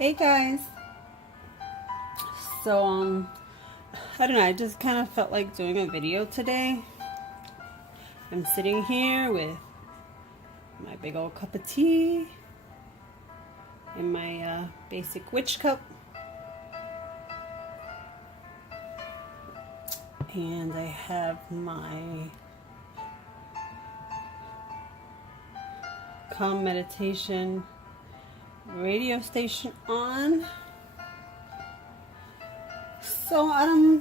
Hey guys. So I don't know, I just kind of felt like doing a video today. I'm sitting here with my big old cup of tea and my basic witch cup. And I have my calm meditation radio station on. So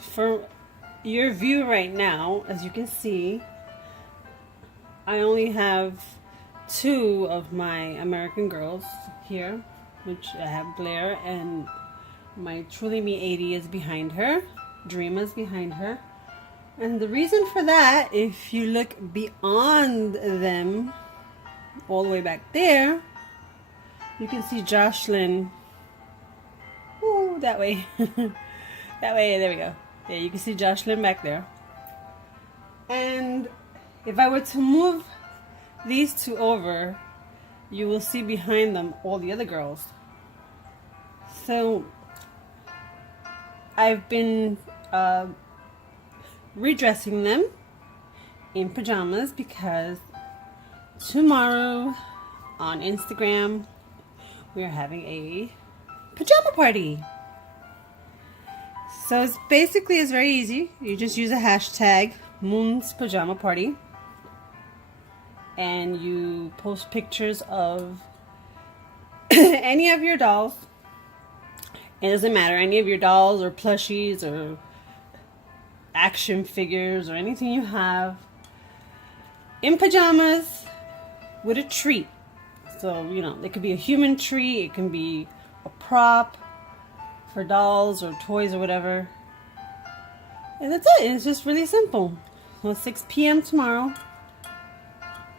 for your view right now, as you can see, I only have two of my American girls here, which I have Blair and my Truly Me 80 is behind her. Dreama's behind her. And the reason for that, if you look beyond them, all the way back there, you can see Jocelyn. Ooh, that way. That way, there we go. Yeah, you can see Jocelyn back there. And if I were to move these two over, you will see behind them all the other girls. So I've been redressing them in pajamas because tomorrow on Instagram we are having a pajama party. So it's very easy. You just use a hashtag Moon's Pajama Party and you post pictures of any of your dolls. It doesn't matter, any of your dolls or plushies or action figures or anything you have in pajamas with a treat. So, you know, it could be a human treat, it can be a prop for dolls or toys or whatever. And that's it. It's just really simple. Well, 6 p.m. tomorrow.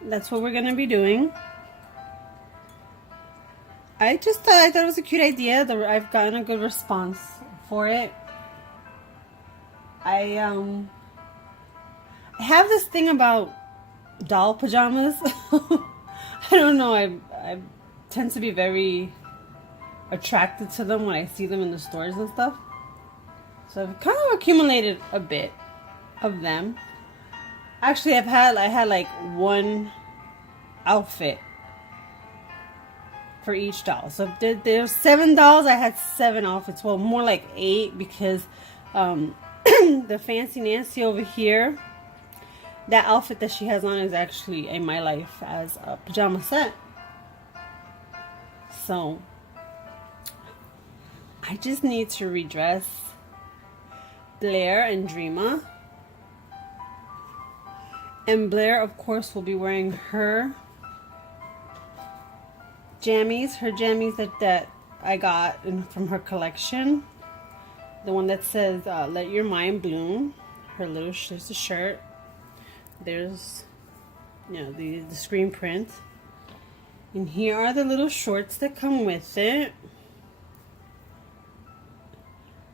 That's what we're going to be doing. I thought it was a cute idea. I've gotten a good response for it. I have this thing about doll pajamas. I don't know. I tend to be very attracted to them when I see them in the stores and stuff. So I've kind of accumulated a bit of them. Actually, I had like one outfit for each doll. So if there's 7 dolls, I had 7 outfits. Well, more like 8 because the Fancy Nancy over here, that outfit that she has on is actually in my life as a pajama set. So I just need to redress Blair and Dreama. And Blair, of course, will be wearing her jammies. Her jammies that I got from her collection. The one that says, Let Your Mind Bloom. There's the shirt. There's, you know, the screen print. And here are the little shorts that come with it.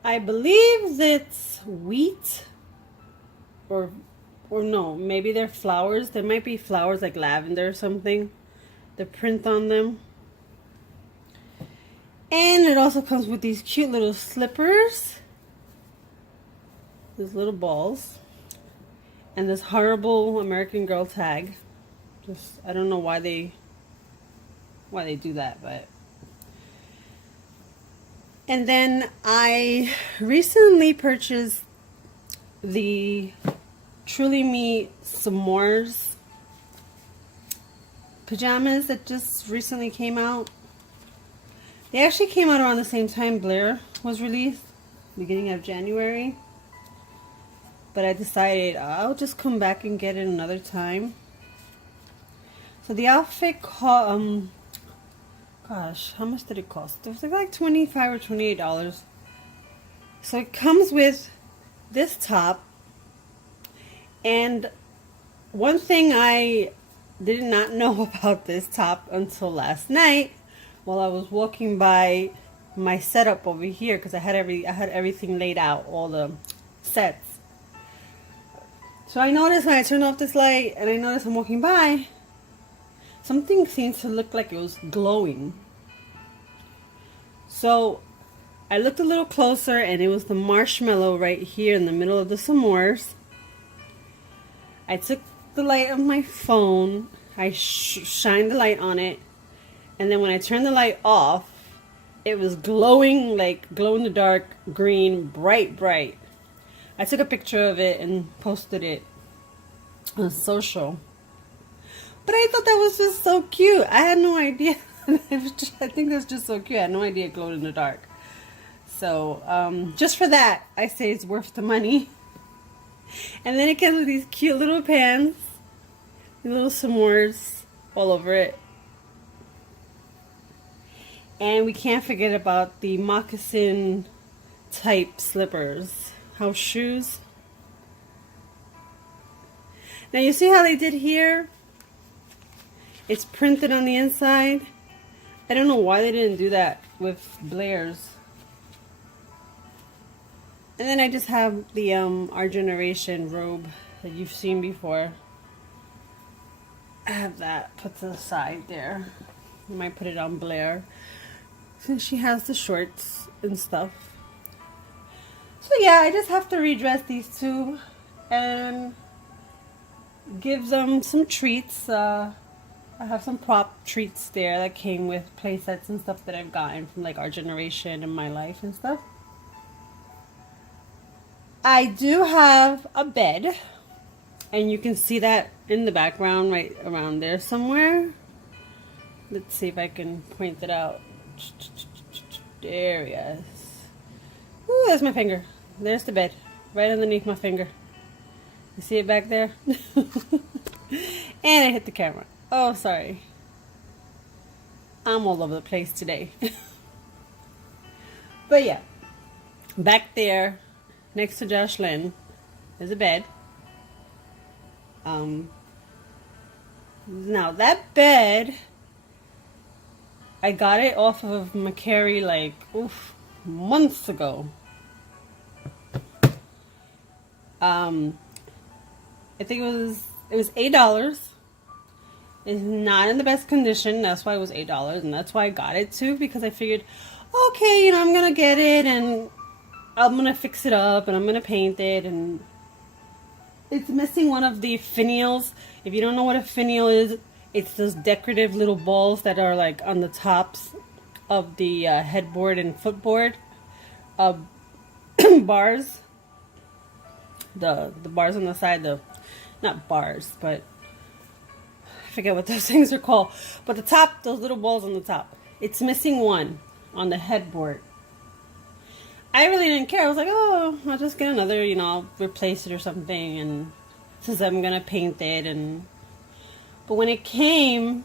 I believe it's wheat or no, maybe they're flowers. There might be flowers like lavender or something. The print on them. And it also comes with these cute little slippers. These little balls. And this horrible American Girl tag. I don't know why they do that, but. And then I recently purchased the Truly Me S'mores pajamas that just recently came out. They actually came out around the same time Blair was released, beginning of January. But I decided I'll just come back and get it another time. So the outfit cost, gosh, how much did it cost? It was like $25 or $28. So it comes with this top. And one thing I did not know about this top until last night while I was walking by my setup over here, because I had everything laid out, all the sets. So I noticed when I turned off this light and I noticed I'm walking by, something seemed to look like it was glowing. So I looked a little closer, and it was the marshmallow right here in the middle of the s'mores. I took the light of my phone, I shined the light on it, and then when I turned the light off, it was glowing, like glow in the dark green, bright, bright. I took a picture of it and posted it on social. But I thought that was just so cute. I had no idea. I think that's just so cute. I had no idea it glowed in the dark. So, just for that, I say it's worth the money. And then it comes with these cute little pans. These little s'mores all over it. And we can't forget about the moccasin type slippers. House shoes. Now you see how they did here? It's printed on the inside. I don't know why they didn't do that with Blair's. And then I just have the Our Generation robe that you've seen before. I have that put to the side there. I might put it on Blair, since she has the shorts and stuff. So yeah, I just have to redress these two and give them some treats. I have some prop treats there that came with play sets and stuff that I've gotten from like Our Generation and My Life and stuff. I do have a bed, and you can see that in the background right around there somewhere. Let's see if I can point it out. There he is. Ooh, there's my finger. There's the bed, right underneath my finger. You see it back there? And I hit the camera. Oh, sorry. I'm all over the place today. But yeah, back there, next to Jocelyn, is a bed. Now that bed, I got it off of McCary like months ago. I think it was $8. It's not in the best condition. That's why it was $8, and that's why I got it too, because I figured, okay, you know, I'm gonna get it and I'm gonna fix it up and I'm gonna paint it, and it's missing one of the finials. If you don't know what a finial is, it's those decorative little balls that are like on the tops of the headboard and footboard bars. The bars on the side, not bars, but I forget what those things are called. But the top, those little balls on the top, it's missing one on the headboard. I really didn't care. I was like, oh, I'll just get another, you know, I'll replace it or something, and since I'm gonna paint it. But when it came,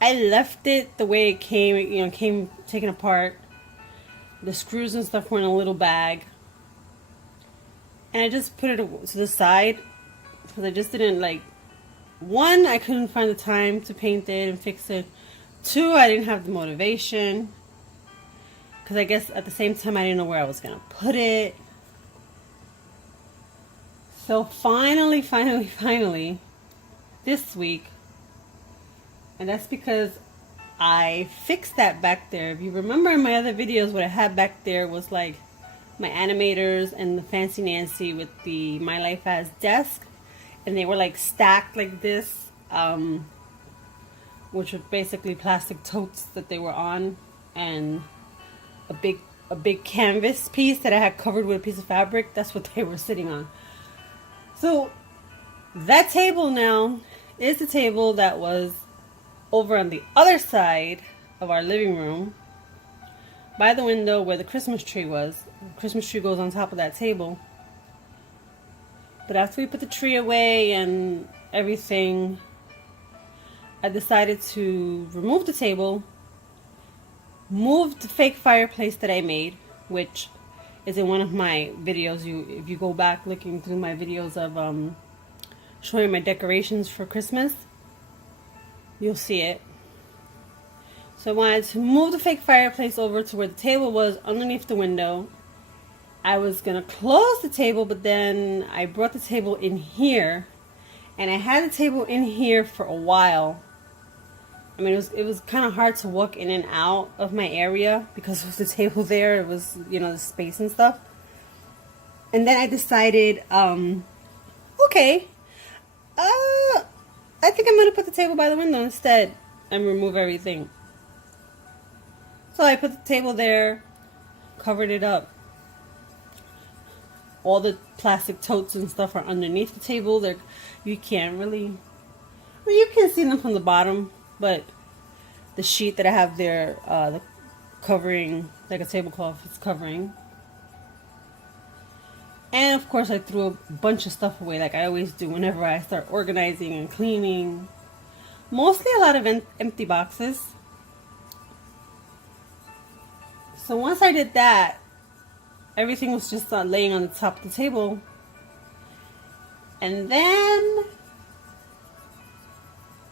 I left it the way it came. You know, came taken apart. The screws and stuff were in a little bag, and I just put it to the side because I just didn't like. One, I couldn't find the time to paint it and fix it. Two, I didn't have the motivation, because I guess at the same time I didn't know where I was gonna put it. So finally, this week, and that's because I fixed that back there. If you remember in my other videos, what I had back there was like my animators and the Fancy Nancy with the My Life As desk, and they were like stacked like this, which were basically plastic totes that they were on, and a big canvas piece that I had covered with a piece of fabric. That's what they were sitting on. So that table now is the table that was over on the other side of our living room, by the window where the Christmas tree was. The Christmas tree goes on top of that table. But after we put the tree away and everything, I decided to remove the table, move the fake fireplace that I made, which is in one of my videos. If you go back looking through my videos of showing my decorations for Christmas, you'll see it. So I wanted to move the fake fireplace over to where the table was underneath the window. I was gonna close the table, but then I brought the table in here, and I had the table in here for a while, I mean, it was kind of hard to walk in and out of my area because of the table there. It was, you know, the space and stuff. And then I decided, okay, I think I'm going to put the table by the window instead and remove everything. So I put the table there, covered it up. All the plastic totes and stuff are underneath the table. You can't really, well, you can see them from the bottom, but the sheet that I have there, the covering, like a tablecloth, it's covering. And of course I threw a bunch of stuff away like I always do whenever I start organizing and cleaning. Mostly a lot of empty boxes. So once I did that, everything was just laying on the top of the table. And then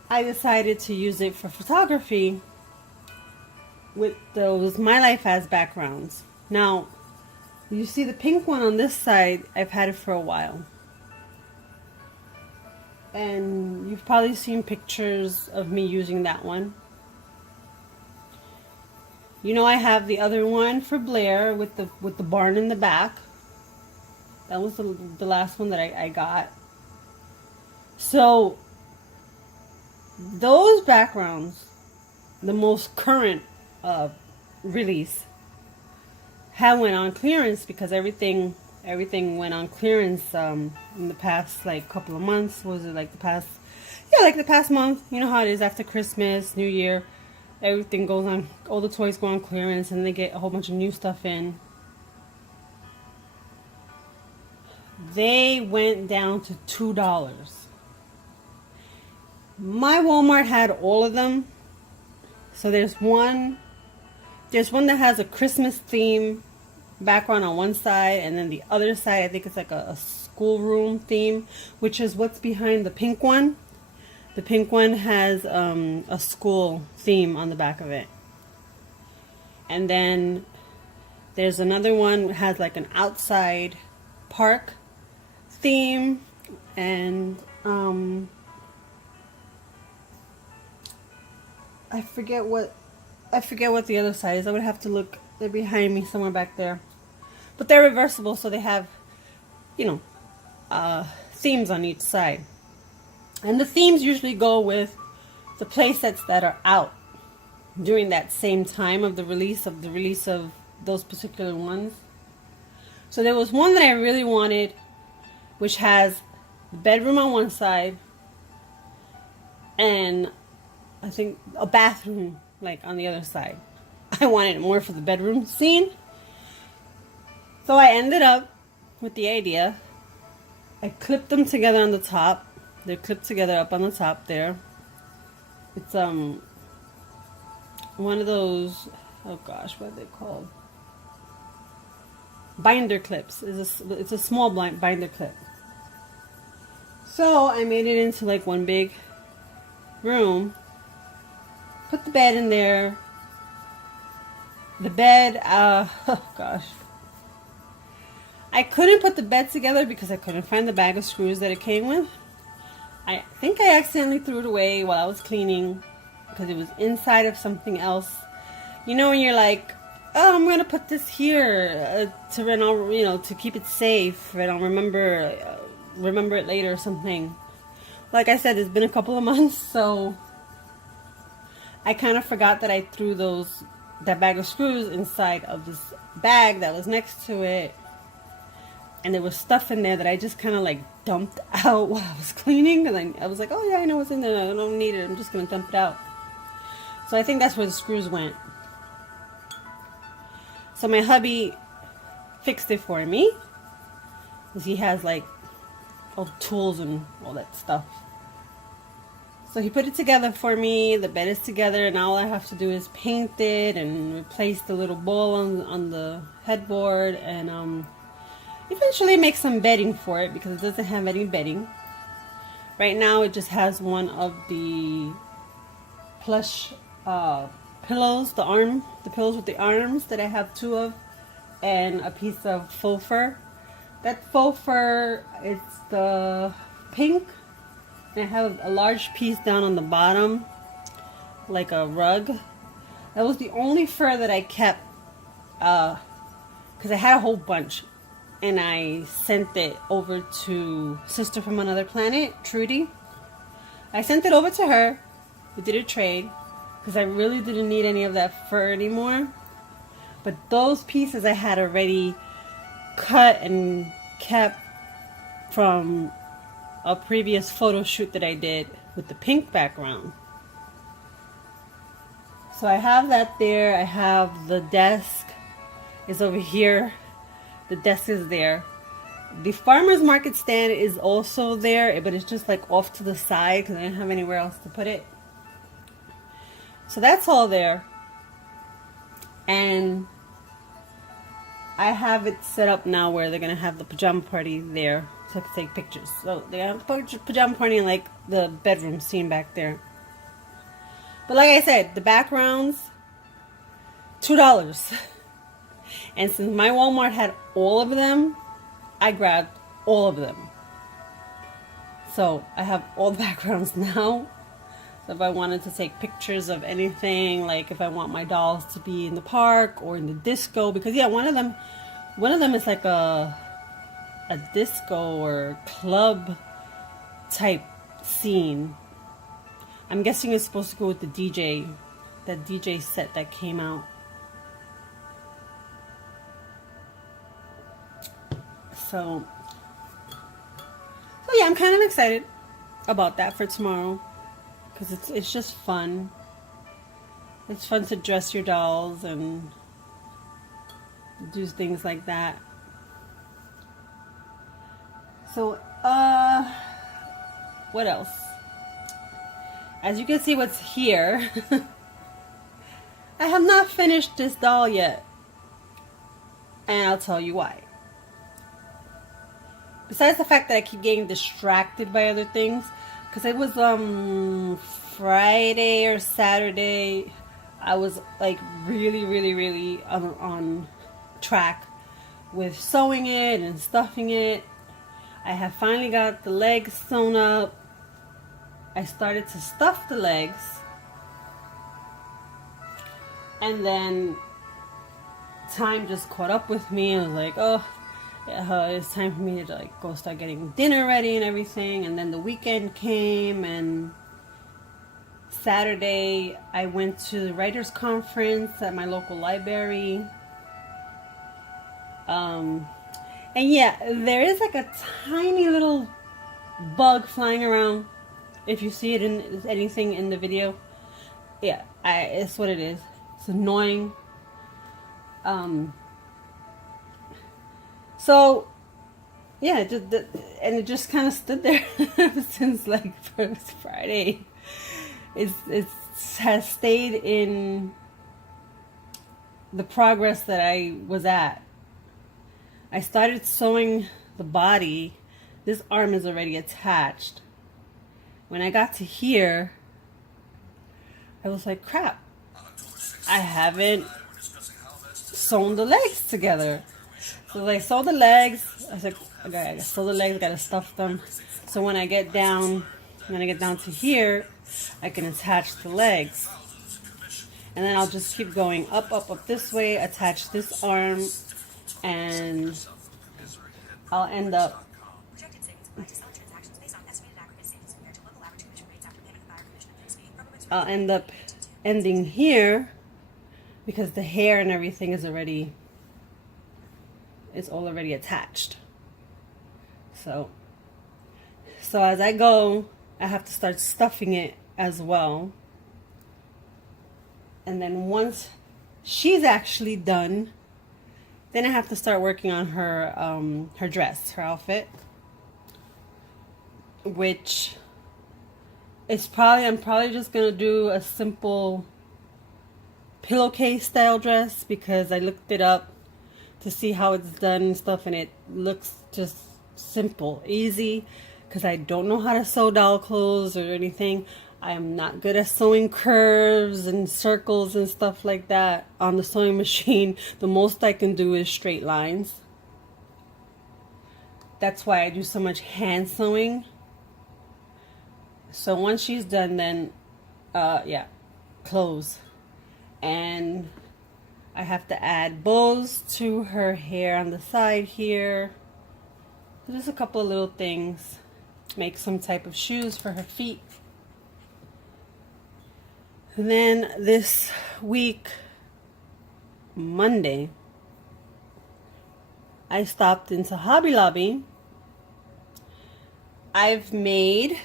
I decided to use it for photography with those My Life as backgrounds. Now, you see the pink one on this side, I've had it for a while. And you've probably seen pictures of me using that one. You know, I have the other one for Blair with the barn in the back. That was the last one that I got. So those backgrounds, the most current release, had went on clearance because everything went on clearance in the past like couple of months. Was it like the past month? You know how it is after Christmas, New Year, everything goes on, all the toys go on clearance and they get a whole bunch of new stuff in. They went down to $2. My Walmart had all of them. So there's one that has a Christmas theme background on one side, and then the other side I think it's like a schoolroom theme, which is what's behind the pink one. The pink one has a school theme on the back of it. And then there's another one that has like an outside park theme, and I forget what the other side is. I would have to look. They're behind me somewhere back there. But they're reversible, so they have, you know, themes on each side. And the themes usually go with the play sets that are out during that same time of the release of those particular ones. So there was one that I really wanted, which has the bedroom on one side and I think a bathroom like on the other side. I wanted it more for the bedroom scene. So I ended up with the idea. I clipped them together on the top. They're clipped together up on the top there. It's one of those, oh gosh, what are they called? Binder clips. It's a small binder clip. So I made it into like one big room. Put the bed in there. The bed, oh gosh. I couldn't put the bed together because I couldn't find the bag of screws that it came with. I think I accidentally threw it away while I was cleaning because it was inside of something else. You know when you're like, oh, I'm going to put this here to keep it safe and I'll remember it later or something. Like I said, it's been a couple of months, so I kind of forgot that I threw that bag of screws inside of this bag that was next to it. And there was stuff in there that I just kind of like dumped out while I was cleaning. And I was like, oh yeah, I know what's in there. I don't need it. I'm just going to dump it out. So I think that's where the screws went. So my hubby fixed it for me. Because he has like all the tools and all that stuff. So he put it together for me. The bed is together. And all I have to do is paint it and replace the little ball on the headboard. And eventually make some bedding for it because it doesn't have any bedding. Right now it just has one of the plush pillows, the pillows with the arms that I have two of, and a piece of faux fur. That faux fur, it's the pink, and I have a large piece down on the bottom like a rug. That was the only fur that I kept, because I had a whole bunch, and I sent it over to Sister from Another Planet, Trudy. I sent it over to her. We did a trade because I really didn't need any of that fur anymore. But those pieces I had already cut and kept from a previous photo shoot that I did with the pink background. So I have that there. I have the desk is over here. The desk is there. The farmer's market stand is also there, but it's just like off to the side because I didn't have anywhere else to put it. So that's all there. And I have it set up now where they're going to have the pajama party there so I can take pictures. So they have the pajama party in like the bedroom scene back there. But like I said, the backgrounds, $2. And since my Walmart had all of them, I grabbed all of them. So I have all the backgrounds now. So if I wanted to take pictures of anything, like if I want my dolls to be in the park or in the disco, because yeah, one of them is like a disco or club type scene. I'm guessing it's supposed to go with the DJ, that DJ set that came out. So yeah, I'm kind of excited about that for tomorrow because it's just fun. It's fun to dress your dolls and do things like that. So what else? As you can see what's here, I have not finished this doll yet. And I'll tell you why. Besides the fact that I keep getting distracted by other things, because it was Friday or Saturday, I was like really on track with sewing it and stuffing it. I have finally got the legs sewn up. I started to stuff the legs, and then time just caught up with me. I was like, oh, it's time for me to like go start getting dinner ready and everything. And then the weekend came, and Saturday I went to the writers conference at my local library. And yeah, there is like a tiny little bug flying around. If you see it in anything in the video, yeah, it's what it is. It's annoying. So yeah, it just kind of stood there since like first Friday. It has stayed in the progress that I was at. I started sewing the body. This arm is already attached. When I got to here, I was like, crap, I haven't sewn the legs together. So I sewed the legs. I was like, okay, I gotta sew the legs, I gotta stuff them. So when I get down to here, I can attach the legs. And then I'll just keep going up this way, attach this arm, and I'll end up ending here because the hair and everything is already attached. So as I go, I have to start stuffing it as well. And then once she's actually done, then I have to start working on her dress, her outfit, which I'm probably just gonna do a simple pillowcase style dress because I looked it up to see how it's done and stuff, and it looks just simple, easy, because I don't know how to sew doll clothes or anything. I am not good at sewing curves and circles and stuff like that on the sewing machine. The most I can do is straight lines. That's why I do so much hand sewing. So once she's done, then yeah, clothes. And I have to add bows to her hair on the side here. Just a couple of little things. Make some type of shoes for her feet. And then this week, Monday, I stopped into Hobby Lobby. I've made,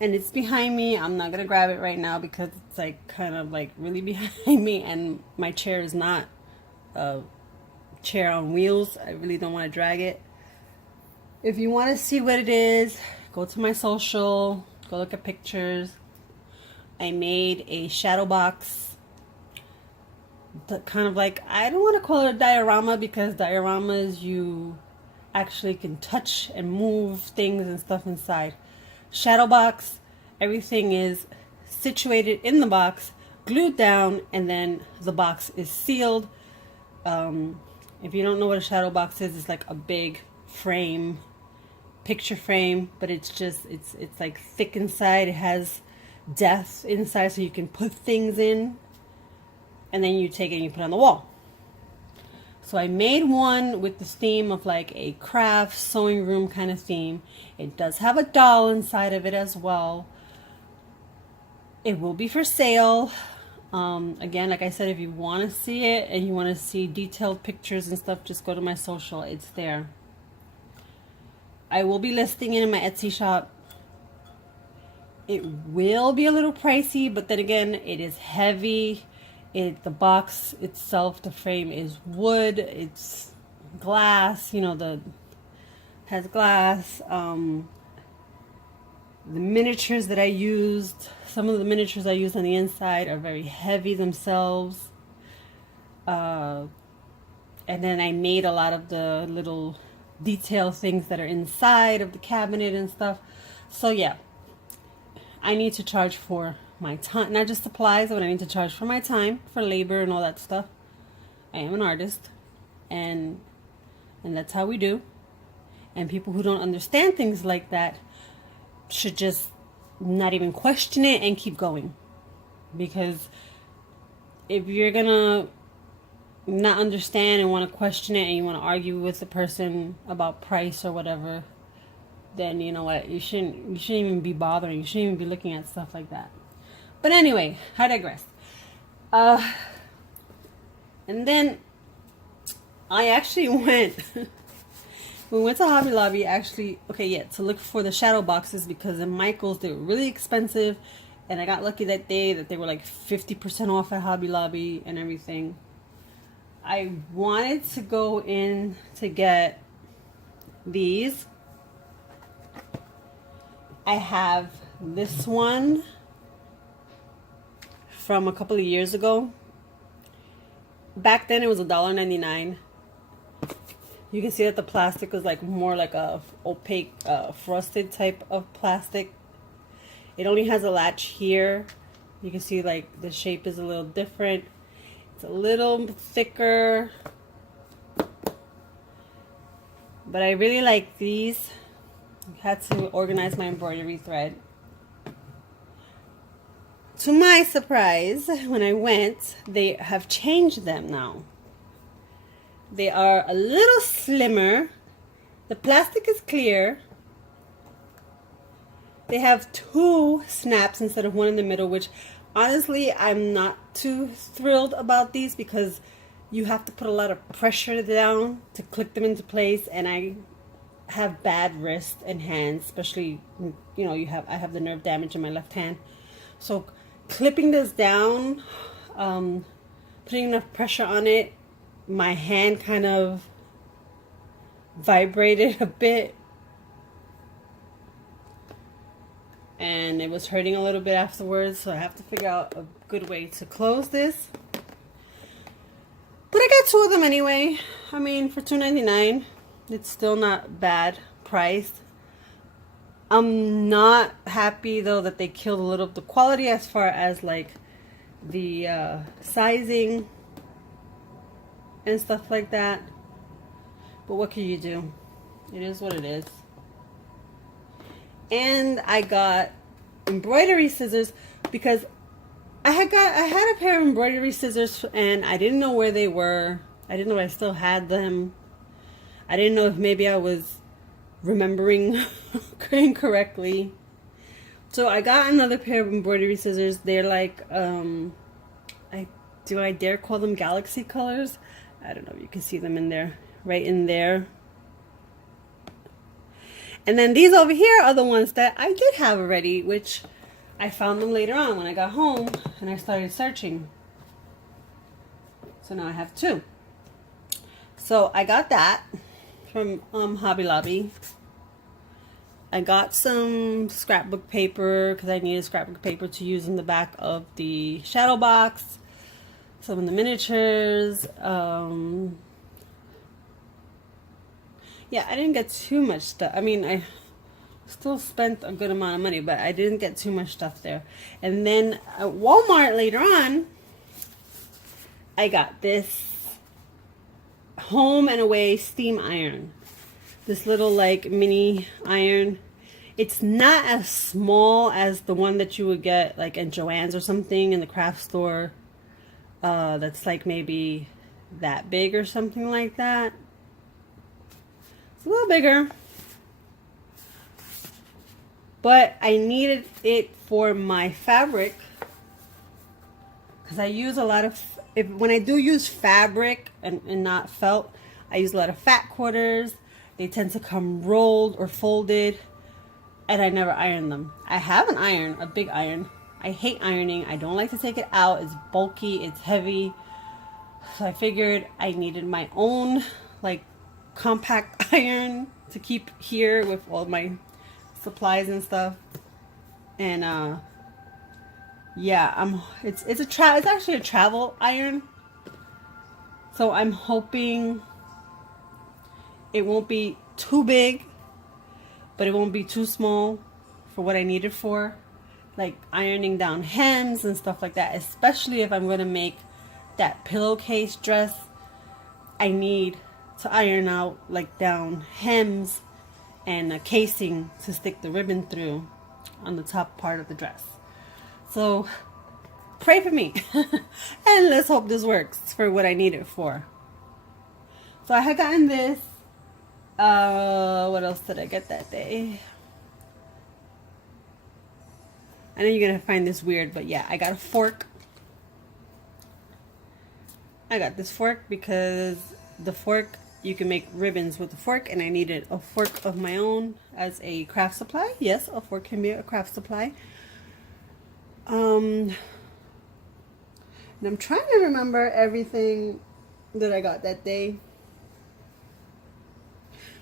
and it's behind me. I'm not gonna grab it right now because it's like kind of like really behind me, and my chair is not a chair on wheels. I really don't want to drag it. If you want to see what it is, go to my social, go look at pictures. I made a shadow box, kind of like, I don't want to call it a diorama because dioramas you actually can touch and move things and stuff inside. Shadow box, everything is situated in the box, glued down, and then the box is sealed. If you don't know what a shadow box is, it's like a big frame, picture frame, but it's like thick inside. It has depth inside so you can put things in, and then you take it and you put it on the wall. So I made one with this theme of like a craft sewing room kind of theme. It does have a doll inside of it as well. It will be for sale. Again, like I said, if you want to see it and you want to see detailed pictures and stuff, just go to my social. It's there. I will be listing it in my Etsy shop. It will be a little pricey, but then again, it is heavy. The box itself, the frame is wood. It's glass. You know, has glass. The miniatures that I used, some of the miniatures I used on the inside are very heavy themselves. And then I made a lot of the little detail things that are inside of the cabinet and stuff. So yeah, I need to charge for my time, not just supplies, but I need to charge for my time, for labor and all that stuff. I am an artist, and that's how we do. And people who don't understand things like that should just not even question it and keep going. Because if you're gonna not understand and want to question it and you want to argue with the person about price or whatever, then you know what, you shouldn't even be bothering. You shouldn't even be looking at stuff like that. But anyway, I digress. And then I actually went we went to Hobby Lobby actually, to look for the shadow boxes, because in Michael's they were really expensive, and I got lucky that day that they were like 50% off at Hobby Lobby and everything. I wanted to go in to get these. I have this one from a couple of years ago. Back then it was $1.99. You can see that the plastic was like more like a opaque, frosted type of plastic. It only has a latch here. You can see like the shape is a little different. It's a little thicker. But I really like these. I had to organize my embroidery thread. To my surprise, when I went, they have changed them now. They are a little slimmer. The plastic is clear. They have 2 snaps instead of one in the middle, which honestly I'm not too thrilled about these, because you have to put a lot of pressure down to click them into place, and I have bad wrists and hands, especially, you know, I have the nerve damage in my left hand. So clipping this down, putting enough pressure on it, my hand kind of vibrated a bit, and it was hurting a little bit afterwards, so I have to figure out a good way to close this. But I got 2 of them anyway. I mean, for $2.99, it's still not bad price. I'm not happy though that they killed a little of the quality as far as like the sizing and stuff like that. But what can you do? It is what it is. And I got embroidery scissors, because I had a pair of embroidery scissors and I didn't know where they were. I didn't know I still had them. I didn't know if maybe I was remembering incorrectly. So I got another pair of embroidery scissors. They're like, do I dare call them galaxy colors? I don't know if you can see them in there, right in there. And then these over here are the ones that I did have already, which I found them later on when I got home and I started searching. So now I have two. So I got that from Hobby Lobby. I got some scrapbook paper because I needed scrapbook paper to use in the back of the shadow box. Some of the miniatures. Yeah, I didn't get too much stuff. I mean, I still spent a good amount of money, but I didn't get too much stuff there. And then at Walmart later on, I got this home and away steam iron. This little like mini iron. It's not as small as the one that you would get like at Joann's or something in the craft store. That's like maybe that big or something like that. It's a little bigger. But I needed it for my fabric because I use a lot of, when I do use fabric and not felt, I use a lot of fat quarters. They tend to come rolled or folded, and I never iron them. I have an iron, a big iron. I hate ironing. I don't like to take it out. It's bulky, it's heavy. So I figured I needed my own like compact iron to keep here with all my supplies and stuff. And yeah, it's actually a travel iron. So I'm hoping it won't be too big, but it won't be too small for what I need it for. Like ironing down hems and stuff like that, especially if I'm going to make that pillowcase dress. I need to iron out like down hems and a casing to stick the ribbon through on the top part of the dress. So pray for me and let's hope this works for what I need it for. So I had gotten this. What else did I get that day? I know you're gonna find this weird, but yeah, I got a fork. I got this fork because the fork, you can make ribbons with the fork, and I needed a fork of my own as a craft supply. Yes, a fork can be a craft supply. And I'm trying to remember everything that I got that day,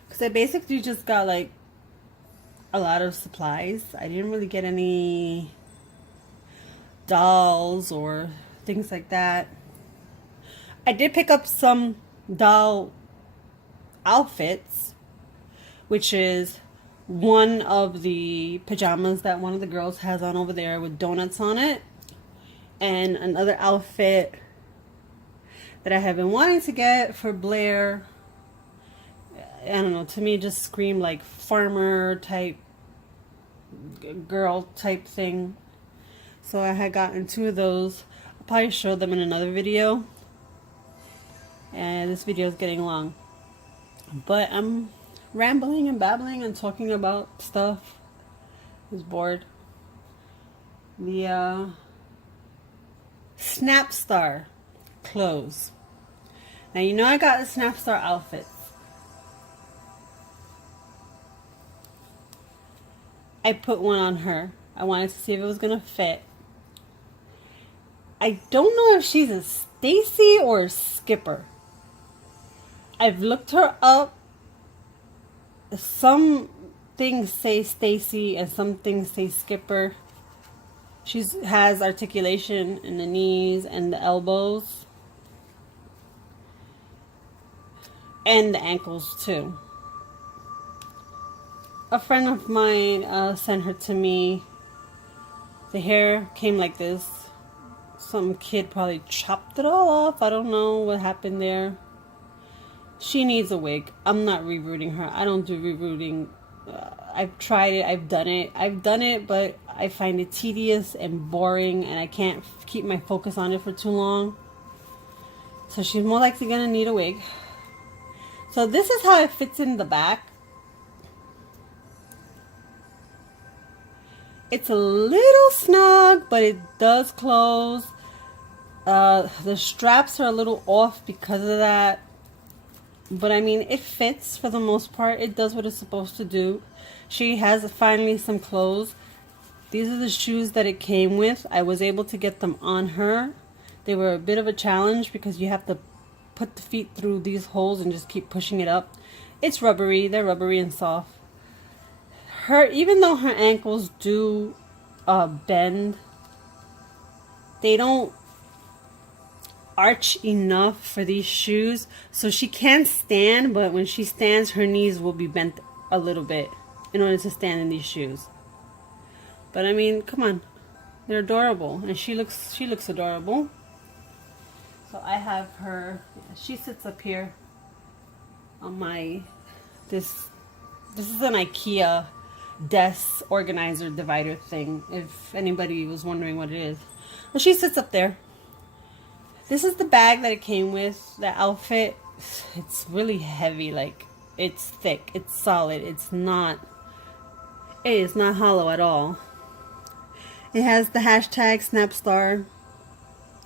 because I basically just got like a lot of supplies. I didn't really get any dolls or things like that. I did pick up some doll outfits, which is one of the pajamas that one of the girls has on over there with donuts on it, and another outfit that I have been wanting to get for Blair. I don't know, to me it just screamed like farmer type girl type thing. So I had gotten two of those. I'll probably show them in another video. And this video is getting long. But I'm rambling and babbling and talking about stuff. I was bored. The Snap Star clothes. Now you know I got the Snap Star outfits. I put one on her. I wanted to see if it was gonna fit. I don't know if she's a Stacy or a Skipper. I've looked her up. Some things say Stacy and some things say Skipper. She has articulation in the knees and the elbows. And the ankles too. A friend of mine sent her to me. The hair came like this. Some kid probably chopped it all off. I don't know what happened there. She needs a wig. I'm not rerooting her. I don't do rerooting I've tried it, I've done it, but I find it tedious and boring, and I can't keep my focus on it for too long. So she's more likely gonna need a wig. So this is how it fits in the back. It's a little snug, but it does close. The straps are a little off because of that. But I mean, it fits for the most part. It does what it's supposed to do. She has finally some clothes. These are the shoes that it came with. I was able to get them on her. They were a bit of a challenge because you have to put the feet through these holes and just keep pushing it up. It's rubbery. They're rubbery and soft. Even though her ankles do bend, they don't arch enough for these shoes. So she can stand, but when she stands, her knees will be bent a little bit in order to stand in these shoes. But I mean, come on, they're adorable, and she looks adorable. So I have her. She sits up here on my this is an IKEA desk organizer divider thing, if anybody was wondering what it is. Well, she sits up there. This is the bag that it came with. The outfit, it's really heavy. Like, it's thick, it's solid, it is not hollow at all. It has the hashtag Snapstar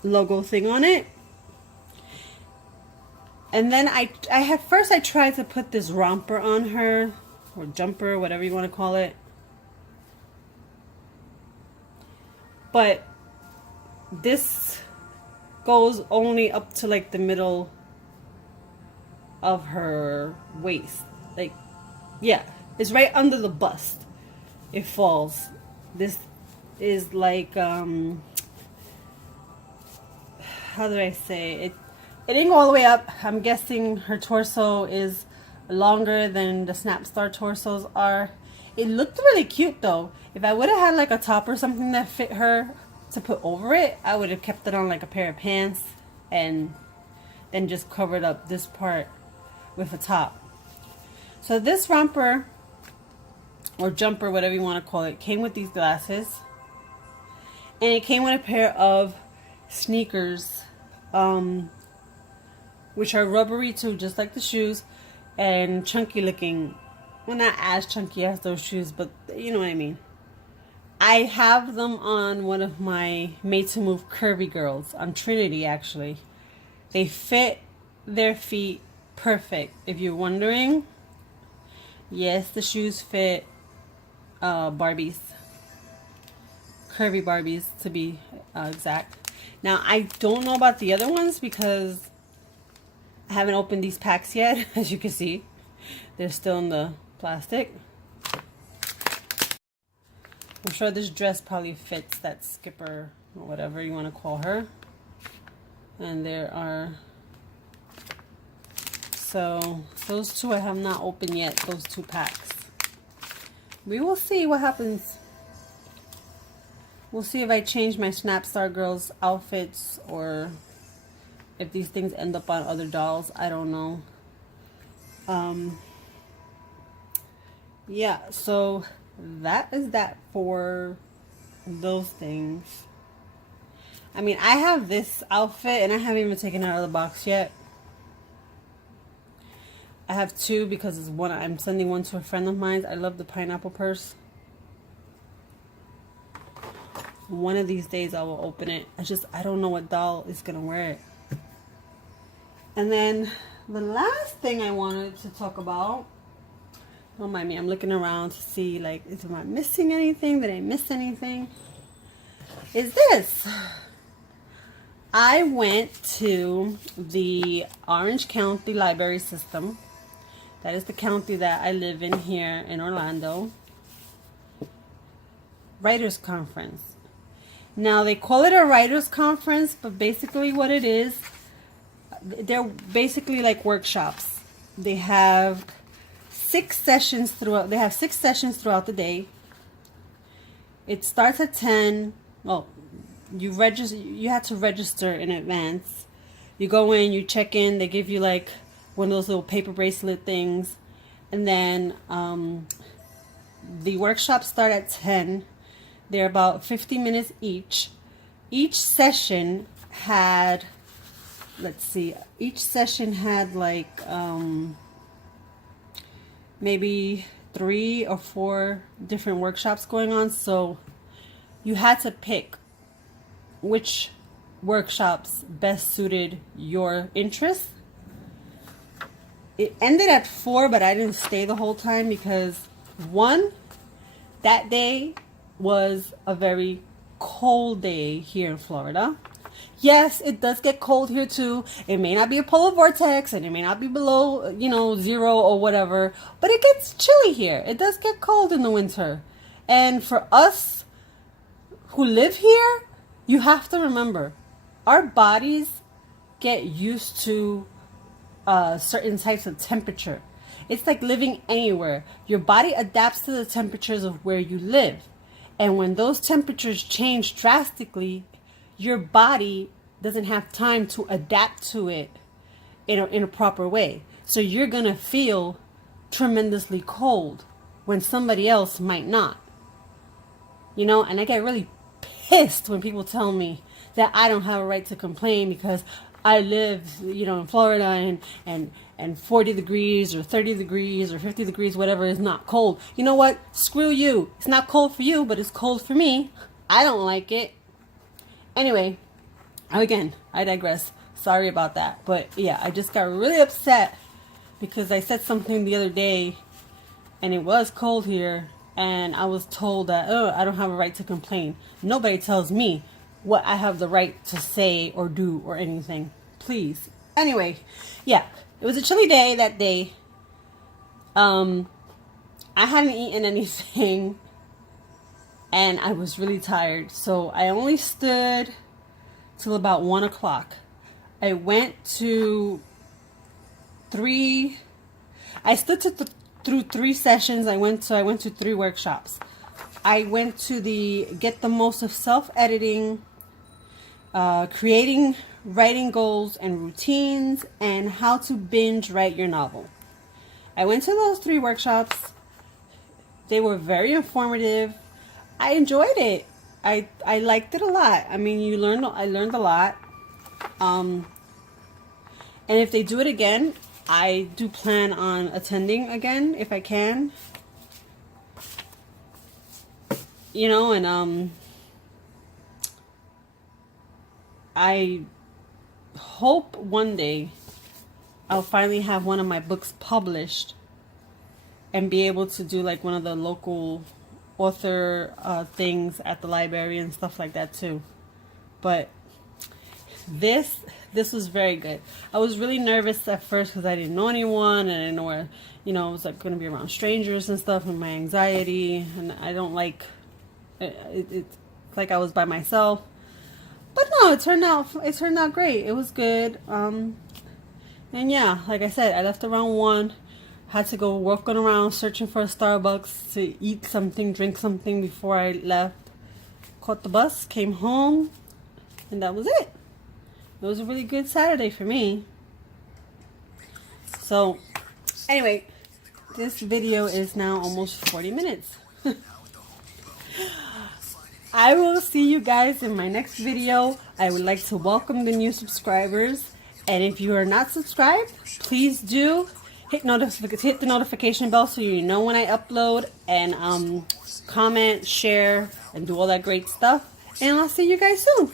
logo thing on it. And then I tried to put this romper on her, or jumper, whatever you want to call it. But this goes only up to like the middle of her waist. Like, yeah, it's right under the bust. It falls. This is like, how do I say it? It didn't go all the way up. I'm guessing her torso is longer than the Snapstar torsos are. It looked really cute though. If I would have had like a top or something that fit her to put over it, I would have kept it on like a pair of pants and then just covered up this part with a top. So this romper or jumper, whatever you want to call it, came with these glasses, and it came with a pair of sneakers, which are rubbery too, just like the shoes, and chunky looking. Well, not as chunky as those shoes, but you know what I mean. I have them on one of my Made to Move curvy girls, on Trinity actually. They fit their feet perfect. If you're wondering, yes, the shoes fit Barbies. Curvy Barbies to be exact. Now, I don't know about the other ones because I haven't opened these packs yet. As you can see, they're still in the plastic. I'm sure this dress probably fits that skipper or whatever you want to call her. And there are, so those two I have not opened yet, those two packs. We will see what happens. We'll see if I change my Snapstar girls outfits or if these things end up on other dolls. I don't know. Yeah, so that is that for those things. I mean, I have this outfit and I haven't even taken it out of the box yet. I have two because it's one, I'm sending one to a friend of mine. I love the pineapple purse. One of these days I will open it. I don't know what doll is gonna wear it. And then the last thing I wanted to talk about, don't mind me, I'm looking around to see like, am I missing anything? Did I miss anything? Is this. I went to the Orange County Library System. That is the county that I live in here in Orlando. Writers Conference. Now they call it a writers conference, but basically what it is, they're basically like workshops. They have 6 sessions throughout. They have 6 sessions throughout the day. It starts at 10. Well, you register. You have to register in advance. You go in, you check in. They give you like one of those little paper bracelet things, and then The workshops start at 10. They're about 50 minutes each. Each session had, let's see, each session had like maybe 3 or 4 different workshops going on. So you had to pick which workshops best suited your interests. It ended at 4, but I didn't stay the whole time because one, that day was a very cold day here in Florida. Yes, it does get cold here too. It may not be a polar vortex and it may not be below, 0 or whatever, but it gets chilly here. It does get cold in the winter. And for us who live here, you have to remember, our bodies get used to certain types of temperature. It's like living anywhere. Your body adapts to the temperatures of where you live. And when those temperatures change drastically, your body doesn't have time to adapt to it in a proper way. So you're going to feel tremendously cold when somebody else might not. And I get really pissed when people tell me that I don't have a right to complain because I live, in Florida and 40 degrees or 30 degrees or 50 degrees, whatever, is not cold. You know what? Screw you. It's not cold for you, but it's cold for me. I don't like it. Anyway, again, I digress. Sorry about that. But yeah, I just got really upset because I said something the other day and it was cold here and I was told that, I don't have a right to complain. Nobody tells me what I have the right to say or do or anything. Please. Anyway, yeah, it was a chilly day that day. I hadn't eaten anything and I was really tired. So I only stood till about 1 o'clock. I went to I stood through 3 sessions. I went to 3 workshops. I went to the Get the Most of Self-Editing, Creating Writing Goals and Routines, and How to Binge Write Your Novel. I went to those 3 workshops. They were very informative. I enjoyed it. I liked it a lot. I mean, I learned a lot. And if they do it again, I do plan on attending again if I can. And I hope one day I'll finally have one of my books published and be able to do like one of the local author things at the library and stuff like that too. But this was very good. I was really nervous at first because I didn't know anyone and I didn't know where, I was like going to be around strangers and stuff, and my anxiety, and I don't like it's like I was by myself. But no, it turned out great. It was good. And yeah, like I said, I left around 1. Had to go walking around searching for a Starbucks to eat something, drink something before I left. Caught the bus, came home, and that was it. It was a really good Saturday for me. So, anyway, this video is now almost 40 minutes. I will see you guys in my next video. I would like to welcome the new subscribers. And if you are not subscribed, please do hit the notification bell so you know when I upload, and comment, share, and do all that great stuff. And I'll see you guys soon.